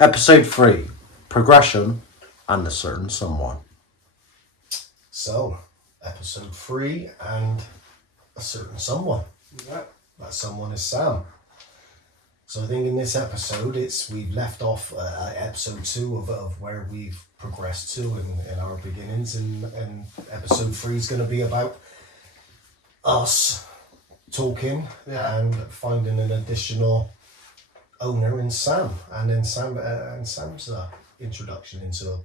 Episode 3, Progression and a Certain Someone. So, episode 3 and a certain someone. Yeah. That someone is Sam. So I think in this episode, we've left off episode 2 of where we've progressed to in our beginnings, and episode 3 is going to be about us talking and finding an additional owner in Sam, and then Sam's introduction into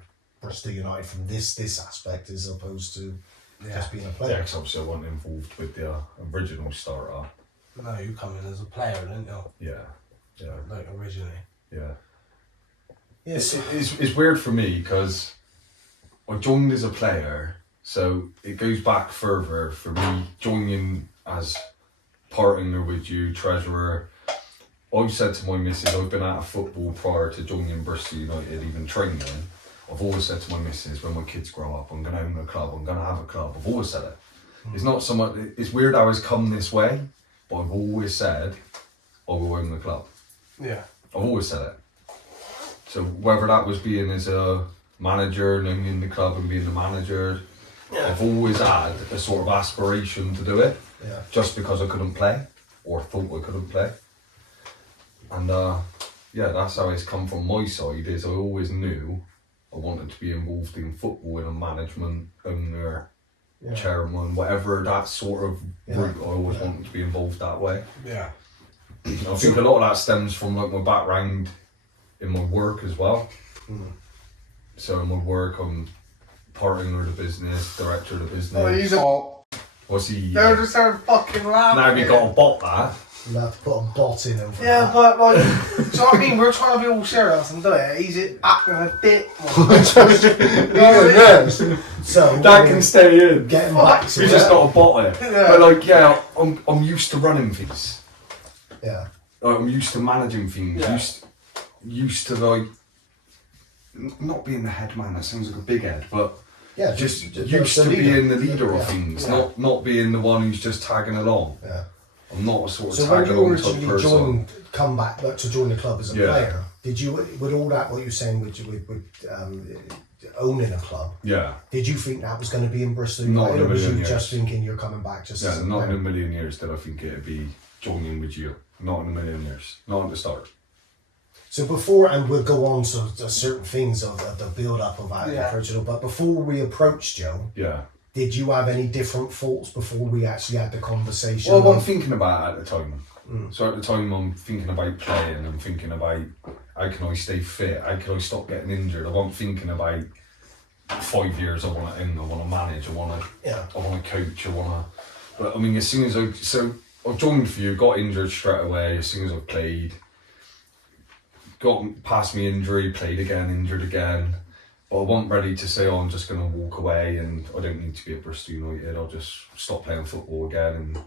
Bristol United from this aspect as opposed to just being a player. Yeah, because obviously I wasn't involved with the original starter. No, you come in as a player, didn't you? Yeah. Like originally. Yeah. Yes. It's weird for me because I joined as a player, so it goes back further for me joining as partner with you, treasurer. I've said to my missus, I've been out of football prior to joining Bristol United, even training. I've always said to my missus, when my kids grow up, I'm going to own a club, I'm going to have a club. I've always said it. It's not so much, it's weird how it's come this way, but I've always said, I will own the club. Yeah. I've always said it. So whether that was being as a manager and owning the club and being the manager, I've always had a sort of aspiration to do it. Yeah. Just because I couldn't play, or thought I couldn't play. And that's how it's come from my side, is I always knew I wanted to be involved in football in a management, owner, chairman, whatever that sort of route. I always wanted to be involved that way. Yeah. I think a lot of that stems from like my background in my work as well. So in my work, I'm partner of the business, director of the business. Oh, he's a... What's he? They're just starting fucking laughing. Now we got a bot that. We'll have to put a bot in over Yeah, that. but like, do you know what I mean? We're trying to be all serious and do it. He's acting a dick. So That can stay in. getting back to We it. just got a bot in. Yeah. But I'm used to running things. Yeah. Like, I'm used to managing things. Yeah. Used to like not being the head man. That sounds like a big head, but just used to being the leader of things, not being the one who's just tagging along. Yeah. I'm not a sort of So when tag you along type originally person. come back to join the club as a player, did you, with all that what you're saying with owning a club, did you think that was going to be in Bristol Not United, in a or was you million just years. thinking you're coming back just as a Not in player? a million years did I think it'd be joining with you. Not in a million years. Not at the start. So before, and we'll go on to certain things of the build-up of that original, but before we approached Joe, did you have any different thoughts before we actually had the conversation? Well, I'm thinking about it at the time. So at the time I'm thinking about playing, I'm thinking about how can I stay fit, how can I stop getting injured. I wasn't thinking about 5 years I want to own, I want to manage, I want to coach, but I mean as soon as I joined for you, got injured straight away, as soon as I played, got past me injury, played again, injured again. But I wasn't ready to say, I'm just going to walk away and I don't need to be at Bristol United. I'll just stop playing football again and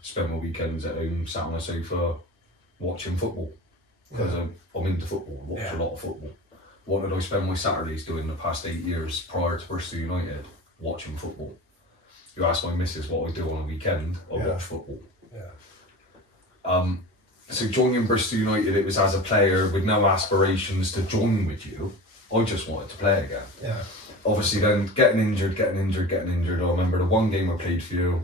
spend my weekends at home, sat on a sofa, watching football. Because I'm into football, watch a lot of football. What did I spend my Saturdays doing the past 8 years prior to Bristol United? Watching football. You ask my missus what I do on a weekend, I watch football. So joining Bristol United, it was as a player with no aspirations to join with you. I just wanted to play again. Yeah. Obviously then getting injured. I remember the one game I played for you,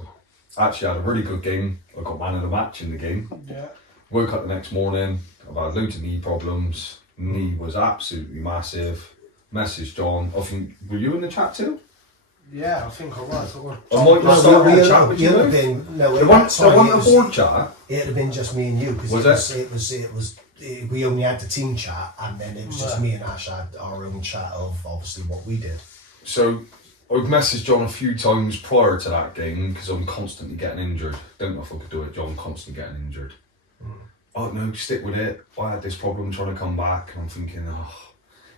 actually had a really good game. I got man of the match in the game. Yeah. Woke up the next morning, I've had loads of knee problems. Knee was absolutely massive. Message John, I think, were you in the chat too? Yeah, I think I was. I might just start a chat with you. It would have been, no, There wasn't a board chat? It would have been just me and you, because we only had the team chat, and then it was just me and Ash had our own chat of obviously what we did. So I've messaged John a few times prior to that game because I'm constantly getting injured. Don't know if I could do it, John, constantly getting injured. Oh no, stick with it. I had this problem trying to come back, and I'm thinking,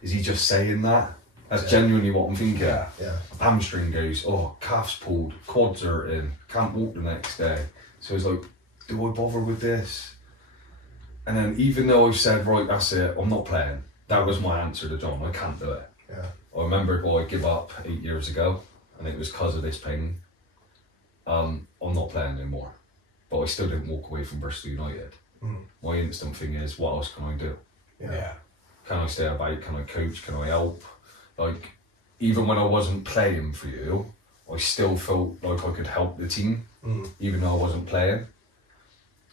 is he just saying that? That's genuinely what I'm thinking. Yeah. Hamstring goes, calf's pulled, quads are in, can't walk the next day. So it's like, do I bother with this? And then even though I've said, right, that's it, I'm not playing. That was my answer to John, I can't do it. Yeah. I remembered why I gave up 8 years ago, and it was because of this pain. I'm not playing anymore. But I still didn't walk away from Bristol United. My instant thing is, what else can I do? Yeah. can I stay about, can I coach, can I help? Like, even when I wasn't playing for you, I still felt like I could help the team, even though I wasn't playing.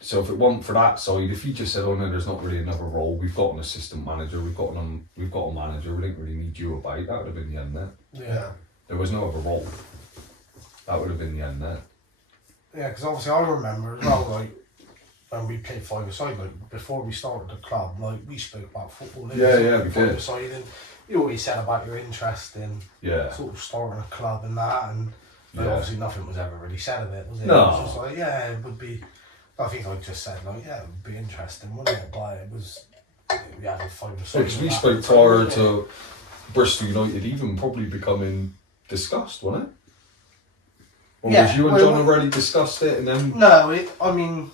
So if it wasn't for that side, if you just said, oh no, there's not really another role, we've got an assistant manager, we've got a manager, we didn't really need you about, that would have been the end there. Yeah. There was no other role. That would have been the end there. Yeah, because obviously I remember as well, like, when we played five-a-side, like, before we started the club, like, we spoke about football. Yeah, we did. Five-a-side, and you always said about your interest in sort of starting a club and that, and like, obviously nothing was ever really said of it, was it? No. It was just like, yeah, it would be, I think I just said, like, yeah, it would be interesting, wouldn't it? But it was, we had a five-a-side. Because we spoke prior to Bristol United even probably becoming discussed, wasn't it? Or was you and John already discussed it and then... No, I mean,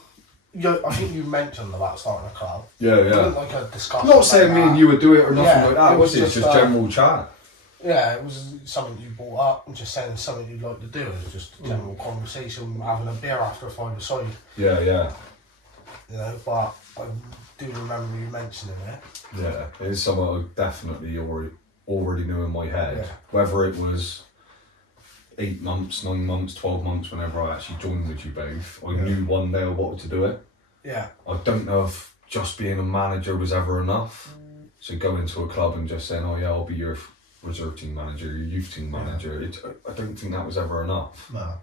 I think you mentioned about starting a club. Yeah. It wasn't like a discussion. Not saying me and you would do it or nothing Yeah, like that, it was was it? It's just, just general chat. Yeah, it was something you brought up and just saying something you'd like to do. It was just a general conversation, having a beer after a five-a-side. Yeah. You know, but I do remember you mentioning it. Yeah, it is something I definitely already knew in my head. Yeah. Whether it was 8 months, 9 months, 12 months, whenever I actually joined with you both, I knew one day I wanted to do it. Yeah. I don't know if just being a manager was ever enough. So going to a club and just saying, oh yeah, I'll be your reserve team manager, your youth team manager, I don't think that was ever enough. No. I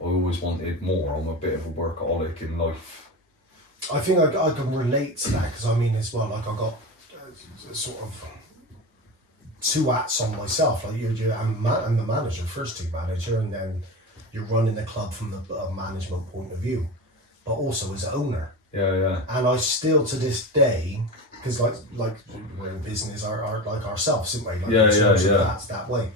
always wanted more. I'm a bit of a workaholic in life. I think I can relate to that because I mean as well, like I got sort of two hats on myself. Like I'm the manager, first team manager, and then you're running the club from the management point of view, but also as owner. Yeah. And I still to this day, because like we're in business, are like ourselves, isn't we? Like in terms of that's that way.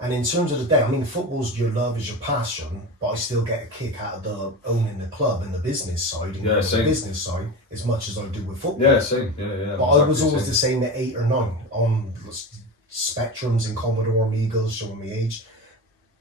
And in terms of the day, I mean, football's your love, is your passion, but I still get a kick out of the owning the club and the business side, and the business side as much as I do with football. Yeah, same. Yeah. But I was always the same at 8 or 9 on Spectrums and Commodore Amigos, showing me age.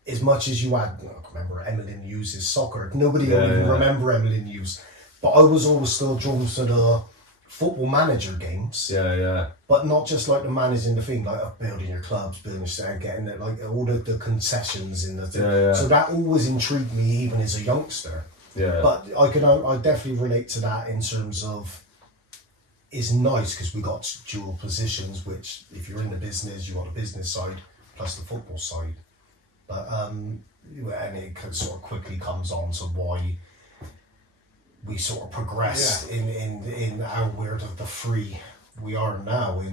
As much as you had, I remember Emily Hughes' soccer. Nobody will even remember Emily Hughes. But I was always still drawn to the football manager games. Yeah. But not just like the managing the thing, like building your clubs, building your getting it, like all the concessions in the thing. So that always intrigued me even as a youngster. Yeah. But I definitely relate to that in terms of it's nice because we got dual positions, which if you're in the business, you want the business side plus the football side. But and it sort of quickly comes on to why we sort of progressed in how we're the three we are now.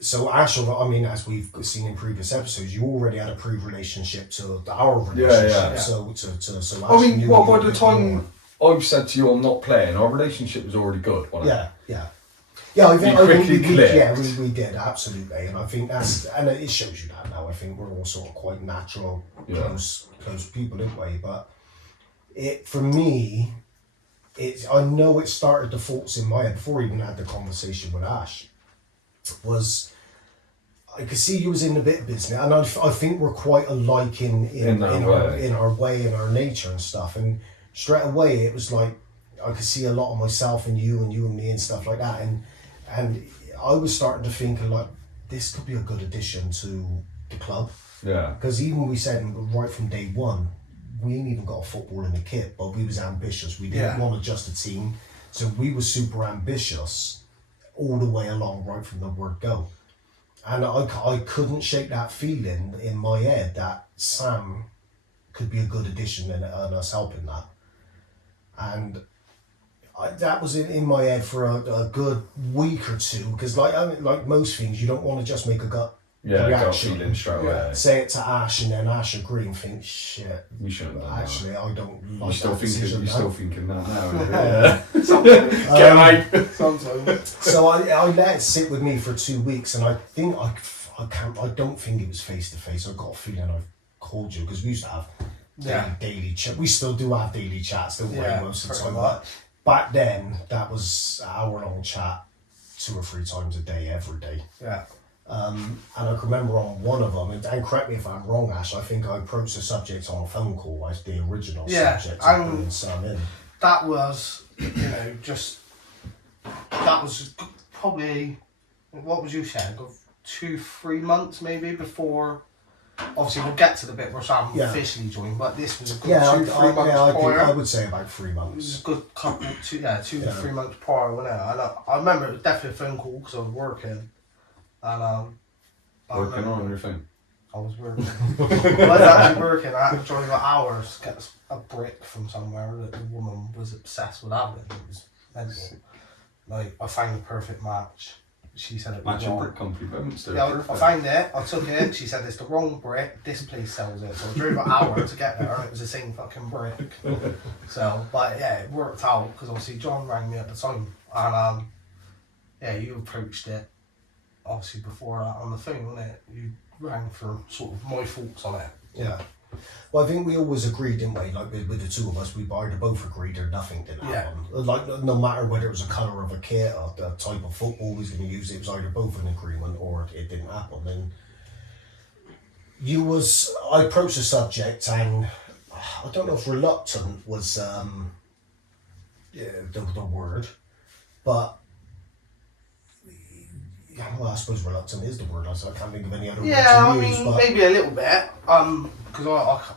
So Ash, I mean, as we've seen in previous episodes, you already had a pre-relationship to our relationship. Yeah. So Ash, I mean, knew well, you by a the bit time more. I've said to you I'm not playing, our relationship was already good, wasn't it? Yeah, I think quickly we did, absolutely. And I think and it shows you that now. I think we're all sort of quite natural, close people in a way. But for me, I know it started the thoughts in my head before I even had the conversation with Ash. Was I could see you was in the bit of business, and I think we're quite alike in our way, in our nature and stuff. And straight away, it was like I could see a lot of myself in you and me and stuff like that. And I was starting to think like this could be a good addition to the club. Yeah. Because even we said right from day one, we ain't even got a football in the kit, but we was ambitious. We didn't want to just a team, so we were super ambitious all the way along, right from the word go. And I couldn't shake that feeling in my head that Sam could be a good addition and us helping that. And that was in my head for a good week or two, because like most things, you don't want to just make a gut reaction. Feeling straight away. Say it to Ash, and then Ash agree and think, shit, We shouldn't have done actually, I don't like You're still that decision. still thinking that now. Sometimes. Sometimes. So I let it sit with me for 2 weeks, and I think I don't think it was face to face. I got a feeling I called you because we used to have daily chat. We still do have daily chats, don't we? Most of the time. But back then, that was an hour-long chat, 2 or 3 times a day, every day. Yeah. And I can remember on one of them, and correct me if I'm wrong, Ash, I think I approached the subject on a phone call as the original subject. And Sam in. that was, that was probably, what would you say, 2-3 months maybe before. Obviously, we'll get to the bit where Sam officially joined, but this was a good 2-3 months prior. I would say about 3 months. It was a good couple, 2 to 3 months prior, wasn't it? And I remember it was definitely a phone call because I was working. And working on your thing? I was working. I was actually working. I had to drive hours to get a brick from somewhere that the woman was obsessed with having. It was mental. Like, I found the perfect match. She said it was Matching wrong. brick company, I found it, I took it, she said it's the wrong brick, this place sells it. So I drove an hour to get there and it was the same fucking brick. So, but yeah, it worked out because obviously John rang me at the time and you approached it obviously before that on the phone, wasn't it? You rang for sort of my thoughts on it. Yeah. Well, I think we always agreed, didn't we? Like with the two of us, we either both agreed or nothing didn't happen. Like no matter whether it was a colour of a kit or the type of football we was going to use, it was either both an agreement or it didn't happen. And I approached the subject, and I don't know if reluctant was the word, but. Well, I suppose reluctant is the word. I can't think of any other word to use. But Maybe a little bit. Because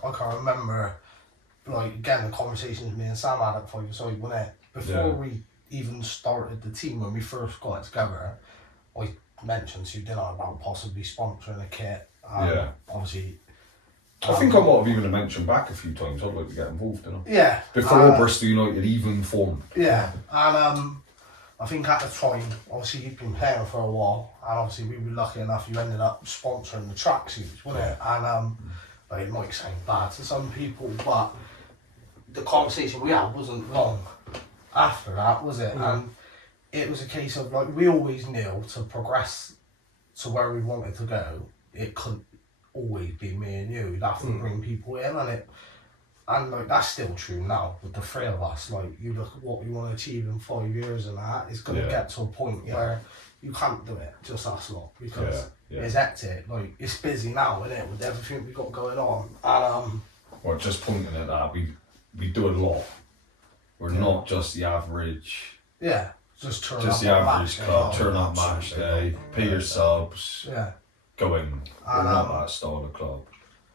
I can't remember, like, again, the conversations me and Sam had at 5 aside, wasn't it? Before we even started the team, when we first got it together, I mentioned to you, didn't I, about possibly sponsoring a kit. Obviously. I think I might have even mentioned back a few times. I'd like to get involved, didn't I? Yeah. Before Bristol United even formed. Yeah. And I think at the time, obviously you'd been playing for a while, and obviously we were lucky enough you ended up sponsoring the tracksuits, wasn't it? And like, it might sound bad to some people, but the conversation we had wasn't long after that, was it? And it was a case of, like, we always knew to progress to where we wanted to go, it couldn't always be me and you. You'd have to bring people in, and like, that's still true now with the three of us. Like, you look at what we want to achieve in 5 years, and that it's going to get to a point where you can't do it just us lot, because it's hectic. Like, it's busy now, isn't it, with everything we got going on. And well, just pointing at that, we do a lot. We're not just the average. Yeah, just turn just up the on average match club. day. Turn up match day, pay your subs. Yeah. Go in. We're not that style of club.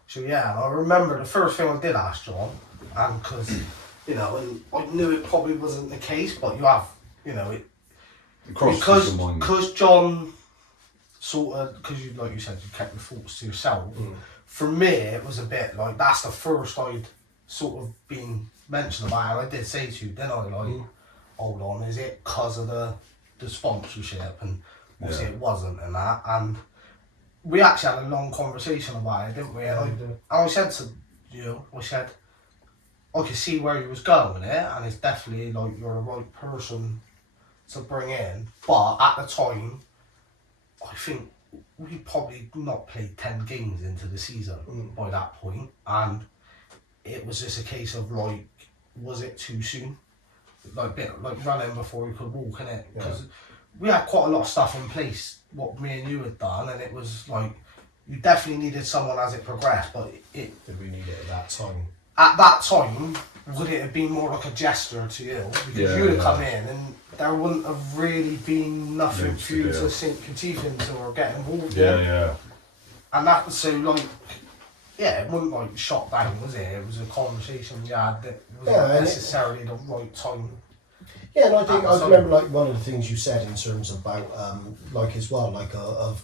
So yeah, I remember the first thing I did ask John, and because, and I knew it probably wasn't the case, but you have, because John sort of, because you, like you said, you kept your thoughts to yourself. For me, it was a bit like, that's the first I'd sort of been mentioned about it. I did say to you, didn't I, like, hold on, is it because of the sponsorship? And obviously it wasn't, and that, and we actually had a long conversation about it, didn't we? And I said to you, I could see where you was going with it, and it's definitely like you're the right person to bring in. But at the time, I think we probably not played 10 games into the season by that point, and it was just a case of, like, was it too soon? Like running before we could walk, innit? Because we had quite a lot of stuff in place, what me and you had done, and it was like, you definitely needed someone as it progressed, but did we need it at that time? At that time, would it have been more like a gesture to you? Because you'd have come in and there wouldn't have really been nothing for you to sink your teeth into or get involved in. And that was so, like, it wasn't like shot down, was it? It was a conversation we had that wasn't necessarily the right time. Yeah, and I think I remember, like, one of the things you said in terms about like, as well, like, of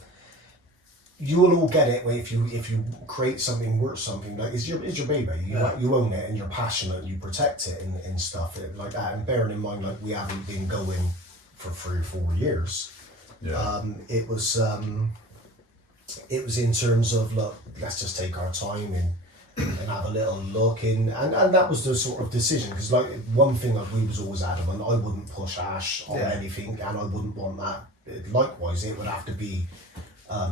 you will all get it if you create something worth something, like, it's your baby, you own it and you're passionate and you protect it and stuff like that. And bearing in mind, like, we haven't been going for 3 or 4 years. It was in terms of, look, let's just take our time and have a little look in, and that was the sort of decision, because, like, one thing that we was always adamant, I wouldn't push Ash on anything, and I wouldn't want that. Likewise, it would have to be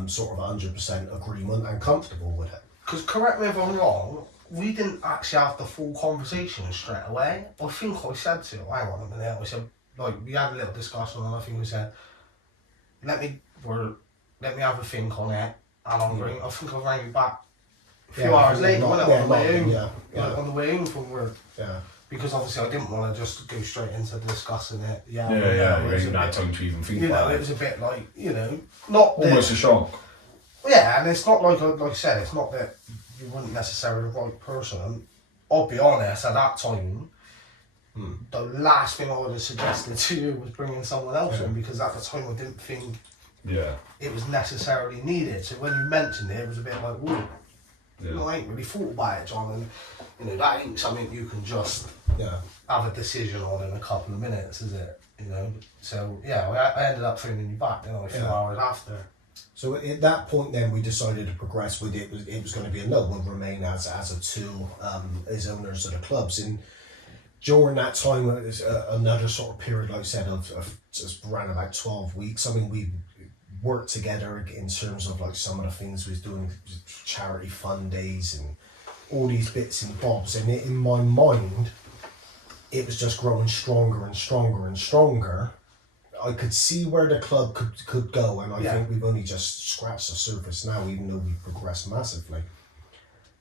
sort of 100% agreement and comfortable with it. Because, correct me if I'm wrong, we didn't actually have the full conversation straight away. I think I said to you, hang on a minute, I said, like, we had a little discussion, and I think we said, let me have a think on it, and I think I rang you back a few hours later, wasn't it, on the way home, on the way home from work. because obviously I didn't want to just go straight into discussing it. Yeah, It you was ain't a had bit- time to even think You know, about it it. was a bit like, you know, not that- Almost a shock. Yeah, and it's not like I said, it's not that you weren't necessarily the right person. I'll be honest, at that time, the last thing I would have suggested to you was bringing someone else in, because at the time I didn't think Yeah. it was necessarily needed. So when you mentioned it, it was a bit like, whoa, Yeah. I ain't really thought about it, John, and you know, that ain't something you can just have a decision on in a couple of minutes, is it? You know, so yeah, I ended up phoning you back, you know, a few hours after. So at that point, then we decided to progress with it. It was going to be a no. We'll remain as a two as owners of the clubs. And during that time, it was another sort of period, like I said, of just around about 12 weeks. I mean, we worked together in terms of like some of the things we was doing, charity fund days and all these bits and bobs. And in my mind, it was just growing stronger and stronger and stronger. I could see where the club could go, and I think we've only just scratched the surface now, even though we've progressed massively.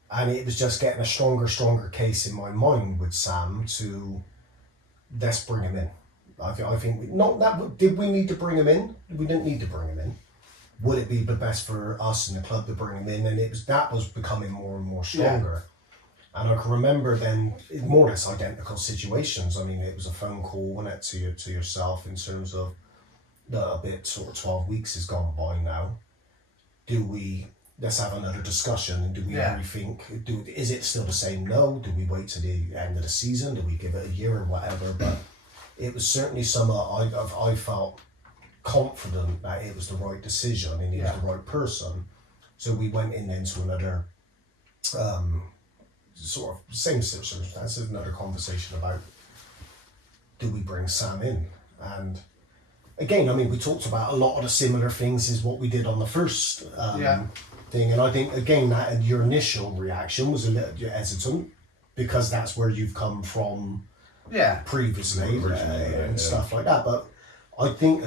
And it was just getting a stronger case in my mind with Sam to let's bring him in. I think not that did we need to bring him in? We didn't need to bring him in. Would it be the best for us and the club to bring him in? And that was becoming more and more stronger. And I can remember then more or less identical situations. I mean, it was a phone call, wasn't it, to yourself in terms of a bit sort of 12 weeks has gone by now. Let's have another discussion, and do we rethink? Is it still the same? No. Do we wait to the end of the season? Do we give it a year or whatever? But it was certainly I felt confident that it was the right decision and he was the right person. So we went into another sort of same circumstances, another conversation about do we bring Sam in? And again, I mean, we talked about a lot of the similar things as what we did on the first thing, and I think again that your initial reaction was a little hesitant because that's where you've come from previously and stuff like that. But I think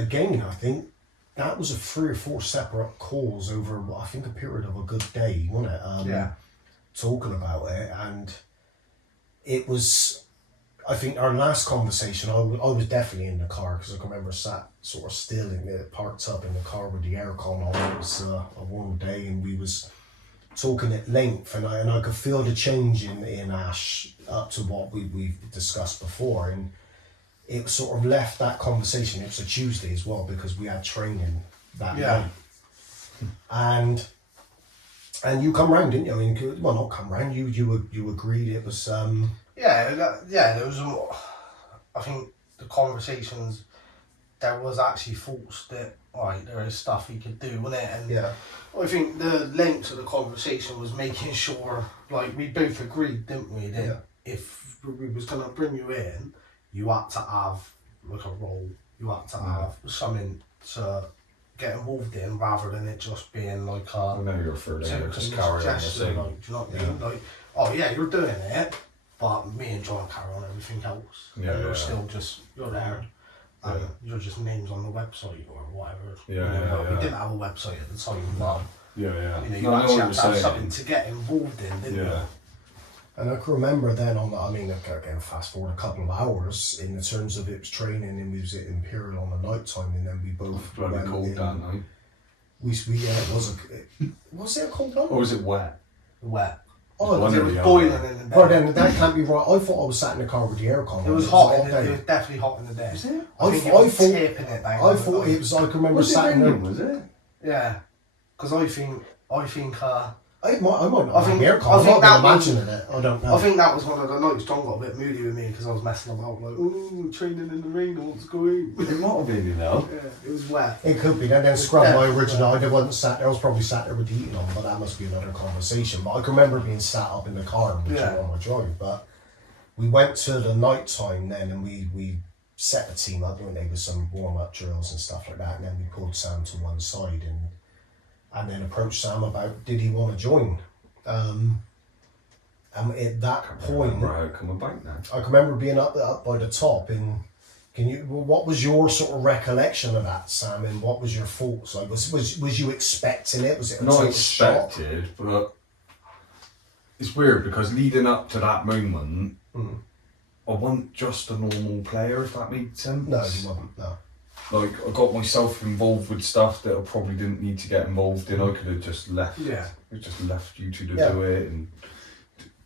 that was a 3 or 4 separate calls over I think a period of a good day, wasn't it? Talking about it, and it was, I think our last conversation, I was definitely in the car because I can remember sat sort of still in it, parked up in the car with the aircon on. It was a warm day, and we was talking at length, and I could feel the change in Ash up to what we've discussed before, and it sort of left that conversation. It was a Tuesday as well because we had training that night, and you come round, didn't you? I mean, well, not come round. You agreed it was. There was. I think the conversations. There was actually thoughts that there is stuff he could do, wasn't it? And I think the length of the conversation was making sure, like we both agreed, didn't we, that if we was gonna bring you in, you had to have like a role. You had to have something to get involved in rather than it just being like a. I know you're for just carry on the same. Like, do you know what I mean? Like, oh yeah, you're doing it, but me and John carry on everything else. And you're still just you're there. You're just names on the website or whatever. We didn't have a website at the time, but you know, you actually have to have something to get involved in, didn't you? And I can remember then again, fast forward a couple of hours in the terms of it was training, and we was at Imperial on the night time, and then we both bloody cold that night. Was it a cold night? Or was it wet? Wet. Oh, it was boiling in the day. But then that can't be right. I thought I was sat in the car with the aircon. It was hot. It was definitely hot in the day. Was it? I thought it was. I can remember sat in there. Was it? Yeah, because I think. I might not I have think- the aircon. I I'm think not that imagining it. I don't know. I think that was one of the nights John got a bit moody with me because I was messing about like, oh, training in the rain, what's going? It might have been, you know. Yeah, it was wet. It could be. Then scrub my original. I wasn't sat there. I was probably sat there with the heating on, but that must be another conversation. But I can remember being sat up in the car with you on my drive. But we went to the night time then, and we set the team up, and there was some warm up drills and stuff like that. And then we pulled Sam to one side and then approached Sam about did he want to join. And at that point, coming back now. I can remember being up by the top. And what was your sort of recollection of that, Sam? And what was your thoughts? Like, was you expecting it? Was it a Not total expected, but it's weird because leading up to that moment, I wasn't just a normal player, if that makes sense. No, you wouldn't. No. Like, I got myself involved with stuff that I probably didn't need to get involved in. I could have just left. Yeah. I just left you two to Yeah. do it. And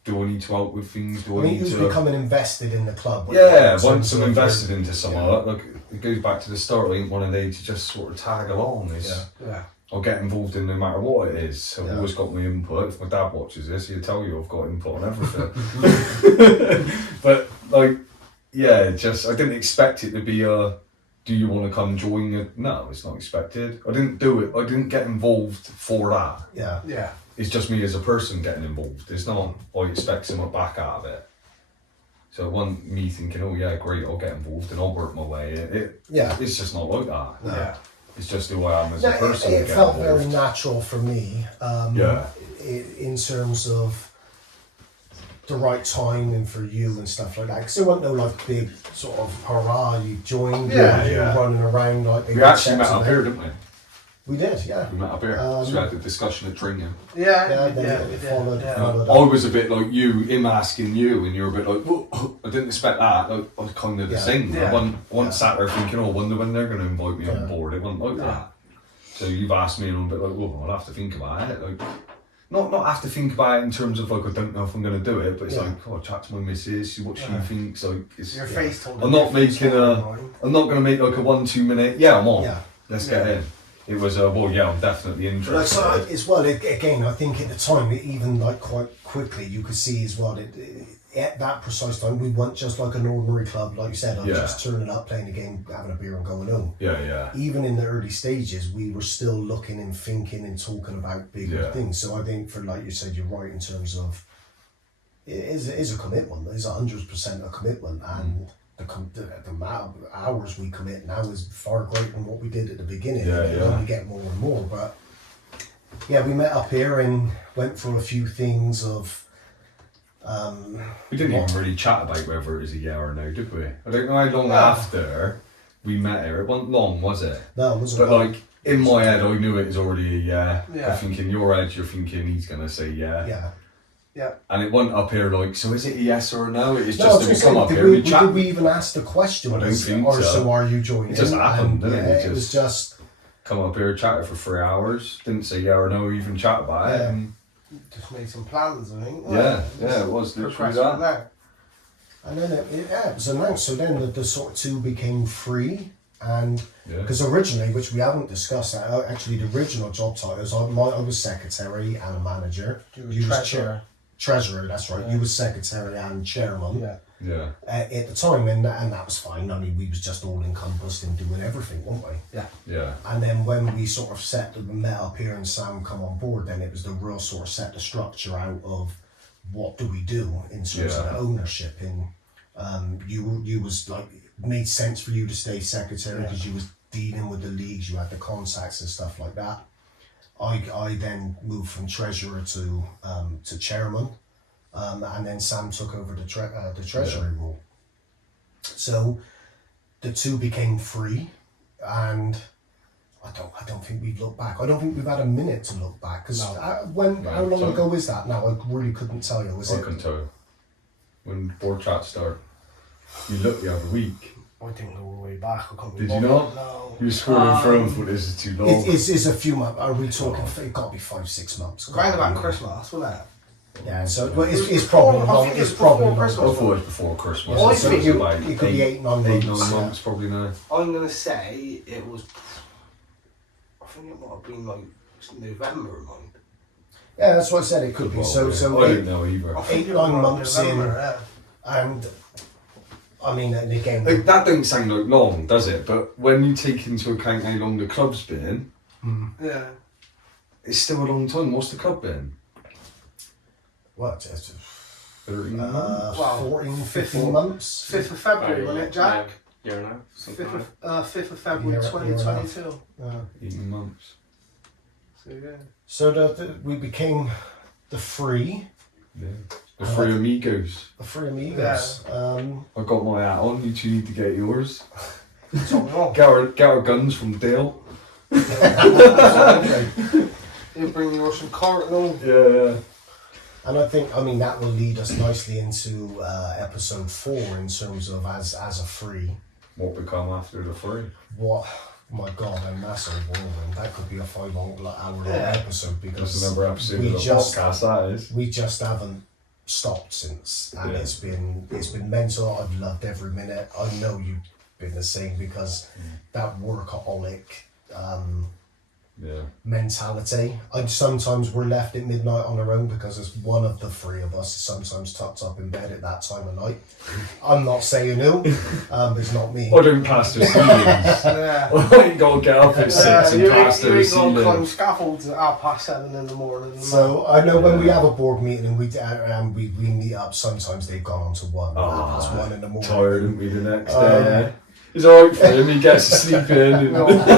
do I need to help with things? Do I I mean, need he was to? becoming invested in the club. Yeah, So- once I'm so- invested into something Yeah. like that, like, it goes back to the start. I ain't one of they to just sort of tag along. It's, Yeah. I'll get involved in no matter what it is. I've Yeah. always got my input. If my dad watches this, he'll tell you I've got input on everything. But like, yeah, just I didn't expect it to be a. Do you want to come join it? No, it's not expected. I didn't do it. I didn't get involved for that. Yeah. Yeah. It's just me as a person getting involved. It's not I expect something back out of it. So it wasn't me thinking, oh yeah, great, I'll get involved and I'll work my way. Yeah. It's just not like that. No. Yeah. It's just who I am as No, a person. it to get felt involved. very natural for me. Yeah. In terms of the right time and for you and stuff like that. Because there wasn't no like big sort of hurrah, you joined, Yeah, you were yeah. running around like they We got actually met sets up of here, it. didn't we? We did, yeah. We met up here. So we had the discussion at training. Yeah. Yeah, then Yeah. it Yeah. followed- Yeah. followed I was a bit like you, him asking you, and you were a bit like, "Whoa," I didn't expect that. Like, I was kind of the Yeah. same. Yeah. I wasn't sat there thinking, oh, I wonder when they're going to invite me Yeah. on board. It wasn't like Yeah. that. So you've asked me, and I'm a bit like, well, I'll have to think about it. Like, not have to think about it in terms of like, I don't know if I'm going to do it, but it's Yeah. like, oh, chat to my missus, see what she Yeah. thinks. Like, it's, Your face told I'm me not making I'm not going to make like a 1-2 minute, yeah, I'm on. Yeah. Let's get in. It was well, yeah, I'm definitely Like, interested. so as well, again, I think at the time, even like quite quickly, you could see as well that at that precise time, we weren't just like an ordinary club, like you said, like Yeah. just turning up, playing the game, having a beer, and going home. Yeah, yeah. Even in the early stages, we were still looking and thinking and talking about bigger Yeah. things. So I think, for like you said, you're right in terms of it is a commitment. It's 100% a commitment, and the amount of hours we commit now is far greater than what we did at the beginning. Yeah, and yeah. only get more and more. But yeah, we met up here and went through a few things of. We didn't even really chat about whether it was a yeah or no, did we? I don't know how long No. after we met her. It wasn't long, was it? No, it wasn't. But like in my head, I knew it was already a yeah. Yeah. I think in your head, you're thinking he's gonna say yeah. yeah. Yeah. And it wasn't up here like, so is it a yes or a no? It's No, just I that was we come gonna up say, here did and we chat. did we even ask the question? I don't think or so. are you joining? It just happened, And, didn't yeah, it? it was Just- just. Come up here, chatted for 3 hours. Didn't say yeah or no, or even chat about it. Yeah. And Just made some plans, I think. yeah, it was literally Progress that. from there. And then it was announced. So then the sort of two became free, and Yeah. because originally, which we haven't discussed, actually the original job titles, I was secretary and manager. You were was treasurer. Treasurer, that's right. Yeah. You was secretary and chairman Yeah. Yeah. at the time, and that was fine. I mean, we was just all encompassed in doing everything, weren't we? Yeah. And then when we sort of met up here and Sam come on board, then it was the real sort of set the structure out of what do we do in terms of Yeah. the ownership. And you was like, made sense for you to stay secretary because you was dealing with the leagues, you had the contacts and stuff like that. I then moved from treasurer to chairman, and then Sam took over the treasury role. So the two became free, and I don't think we've looked back. I don't think we've had a minute to look back because No. how long So- ago is that now? I really couldn't tell you. Was I it? can tell you. When board chats start, you look the other week. I didn't go all the way back. I can't be Did you bothered. not? No. You were scrolling through and thought this is too long. It's a few months. Are we talking? It got to be 5-6 months. Round about Christmas, wasn't it? Yeah, so well, it's before- probably I long. think It's it's probably before long. I Christmas. thought it was before Christmas. Well, I So think it's it- about it could be 8-9 8-9 months, yeah. months probably now. I'm gonna say it was. I think it might have been like November a month. Yeah, that's what I said. It could be. Well, So yeah. so I eight, don't know either. I think 8, it 9 was months in, November, yeah. and I mean, and again, Like, that don't sound like long, does it? But when you take into account how long the club's been, Yeah. it's still a long time. What's the club been? what? It's, 13 months? Wow. 14, 15 15 months. 5th of February, wasn't it, Jack? Yeah, year and a half, something like that. 5th of February, Year and a half. 2022. 18 months. So yeah. So we became the free Yeah. The three amigos. amigos. I got my hat on, you two need to get yours. Top off. Get our guns from Dale. You bring yours from Carton. Yeah. And I think, I mean, that will lead us nicely into episode 4 in terms of as a free. What become after the 3? What? My God, and that's a whirlwind. That could be a 5-hour-long episode because That's another episode we of the just podcast, that is. we just haven't stopped since, and it's been mental. I've loved every minute. I know you've been the same because that workaholic mentality. Sometimes we're left at midnight on our own because it's one of the 3 of us is sometimes tucked up in bed at that time of night. I'm not saying who, it's not me. I don't plaster ceilings. I ain't got to get up at 6 and plaster the You ain't gonna climb ceiling. scaffolds at 7:30 in the morning. So I know when we have a board meeting and we meet up, sometimes they've gone on to 1, Oh, 1 in the morning. Tired, and we the next day. It's alright for him, he gets to sleep in. And Well, not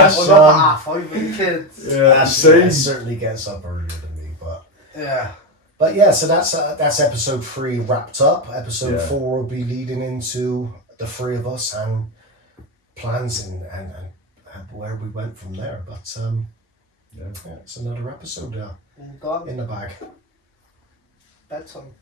at 5 with the kids. yeah, Ash same. certainly gets up earlier than me, but Yeah. yeah. So that's episode 3 wrapped up. Episode 4 will be leading into the 3 of us and plans and where we went from there. But it's another episode in the bag. Bedtime.